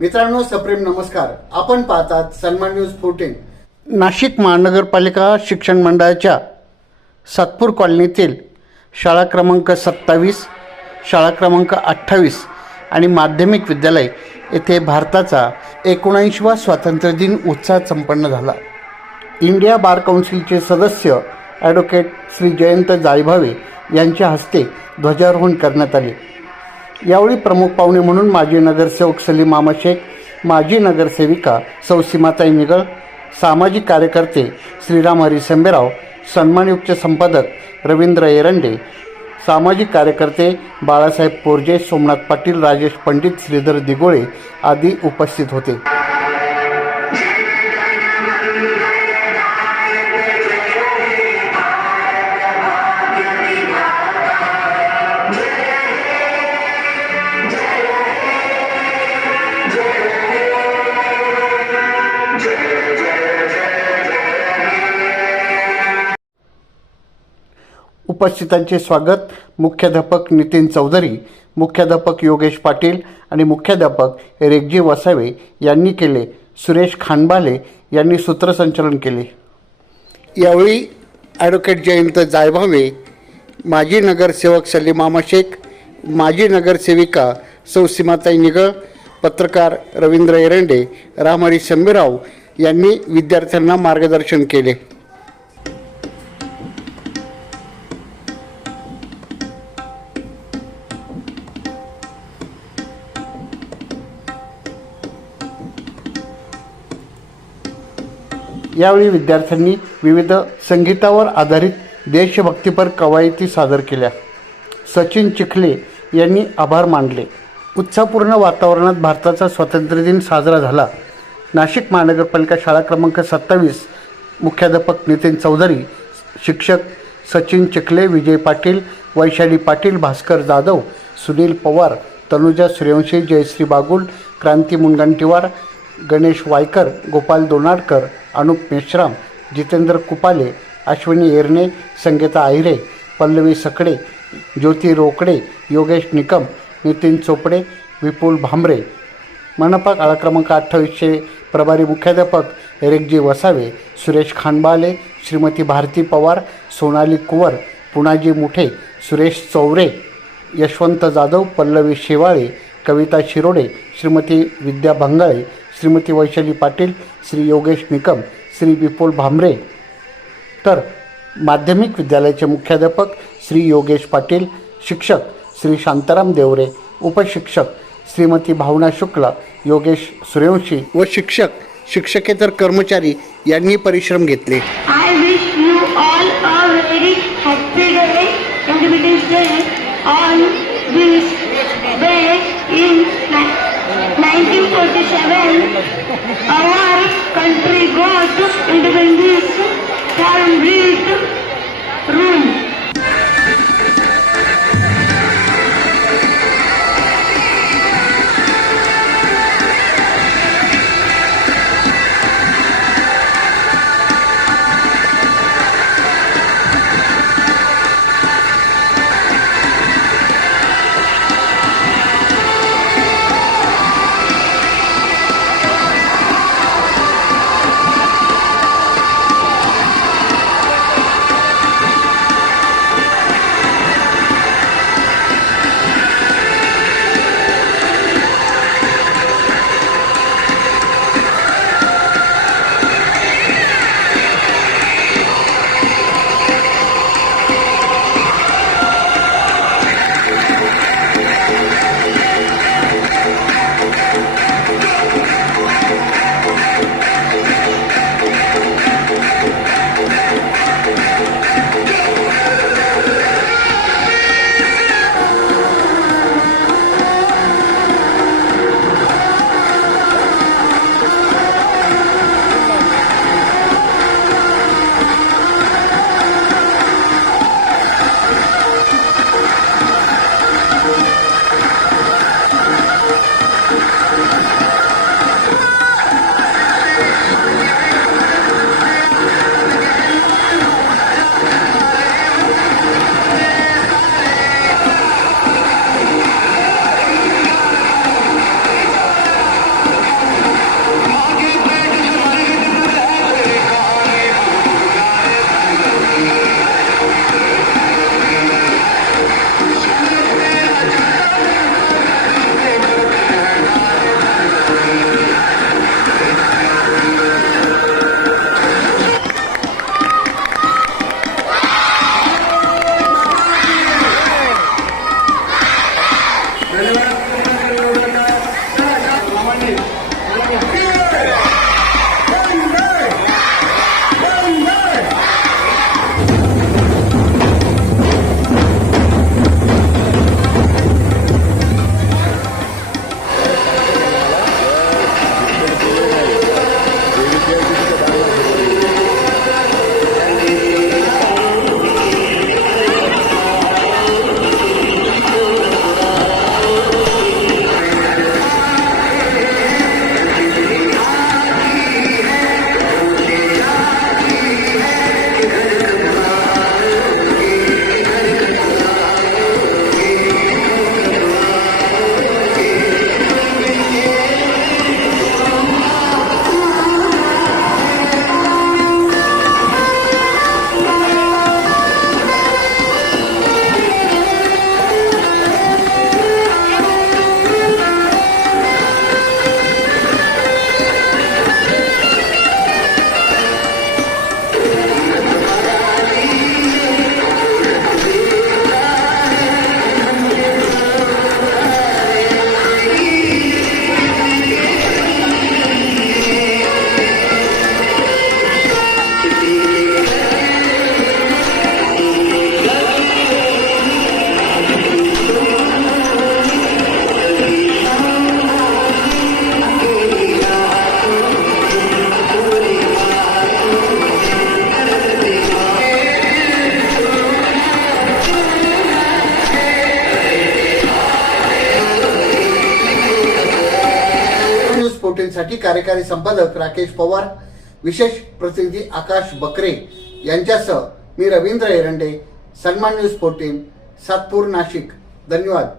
मित्रांनो, सप्रेम नमस्कार. आपण पाहतात सन्मान न्यूज 14. नाशिक महानगरपालिका शिक्षण मंडळाच्या सातपूर कॉलनीतील शाळा क्रमांक 27, शाळा क्रमांक 28 आणि माध्यमिक विद्यालय येथे भारताचा 79वा स्वातंत्र्य दिन उत्साहात संपन्न झाला. इंडिया बार काउन्सिलचे सदस्य ॲडव्होकेट श्री जयंत जाळीभावे यांच्या हस्ते ध्वजारोहण करण्यात आले. यावेळी प्रमुख पाहुणे म्हणून माजी नगरसेवक सलीम मामा शेख, माजी नगरसेविका सौ सीमाताई निगळ, सामाजिक कार्यकर्ते श्रीराम हरी संबेराव, सन्मानयुक्त संपादक रवींद्र एरंडे, सामाजिक कार्यकर्ते बाळासाहेब पोरजे, सोमनाथ पाटील, राजेश पंडित, श्रीधर दिगोळे आदी उपस्थित होते. उपस्थितांचे स्वागत मुख्याध्यापक नितीन चौधरी, मुख्याध्यापक योगेश पाटील आणि मुख्याध्यापक रेगजी वसावे यांनी केले. सुरेश खानबाले यांनी सूत्रसंचालन केले. यावेळी ॲडव्होकेट जयंत जाळीभावे, माजी नगरसेवक सलीम मामा शेख, माजी नगरसेविका सौ सीमाताई निगळ, पत्रकार रवींद्र एरंडे, रामहरी संबेराव यांनी विद्यार्थ्यांना मार्गदर्शन केले. यावेळी विद्यार्थ्यांनी विविध संगीतावर आधारित देशभक्तीपर कवायती सादर केल्या. सचिन चिखले यांनी आभार मानले. उत्साहपूर्ण वातावरणात भारताचा स्वातंत्र्य दिन साजरा झाला. नाशिक महानगरपालिका शाळा क्रमांक 27 मुख्याध्यापक नितीन चौधरी, शिक्षक सचिन चिखले, विजय पाटील, वैशाली पाटील, भास्कर जाधव, सुनील पवार, तनुजा सूर्यवंशी, जयश्री बागुल, क्रांती मुनगंटीवार, गणेश वायकर, गोपाल दोनाडकर, अनुप मेश्राम, जितेंद्र कुपाले, अश्विनी एरणे, संगीता आहिरे, पल्लवी सकडे, ज्योती रोकडे, योगेश निकम, नितीन चोपडे, विपुल भांबरे, मनपा शाळा क्रमांक 28चे प्रभारी मुख्याध्यापक रेगजी वसावे, सुरेश खानबाले, श्रीमती भारती पवार, सोनाली कुवर, पुनाजी मुठे, सुरेश चौरे, यशवंत जाधव, पल्लवी शेवाळे, कविता शिरोडे, श्रीमती विद्या भंगाळे, श्रीमती वैशाली पाटील, श्री योगेश निकम, श्री विपुल भांबरे, तर माध्यमिक विद्यालयाचे मुख्याध्यापक श्री योगेश पाटील, शिक्षक श्री शांताराम देवरे, उपशिक्षक श्रीमती भावना शुक्ला, योगेश सूर्यवंशी व शिक्षकेतर कर्मचारी यांनी परिश्रम घेतले. I wish you all a very happy day, Independence Day. On this day in 1947, our country got independence from British rule. News 14 साठी कार्यकारी संपादक राकेश पवार, विशेष प्रतिनिधी आकाश बकरे यांच्यासह मी रवींद्र एरंडे, सन्मान न्यूज 14, सातपूर, नाशिक. धन्यवाद.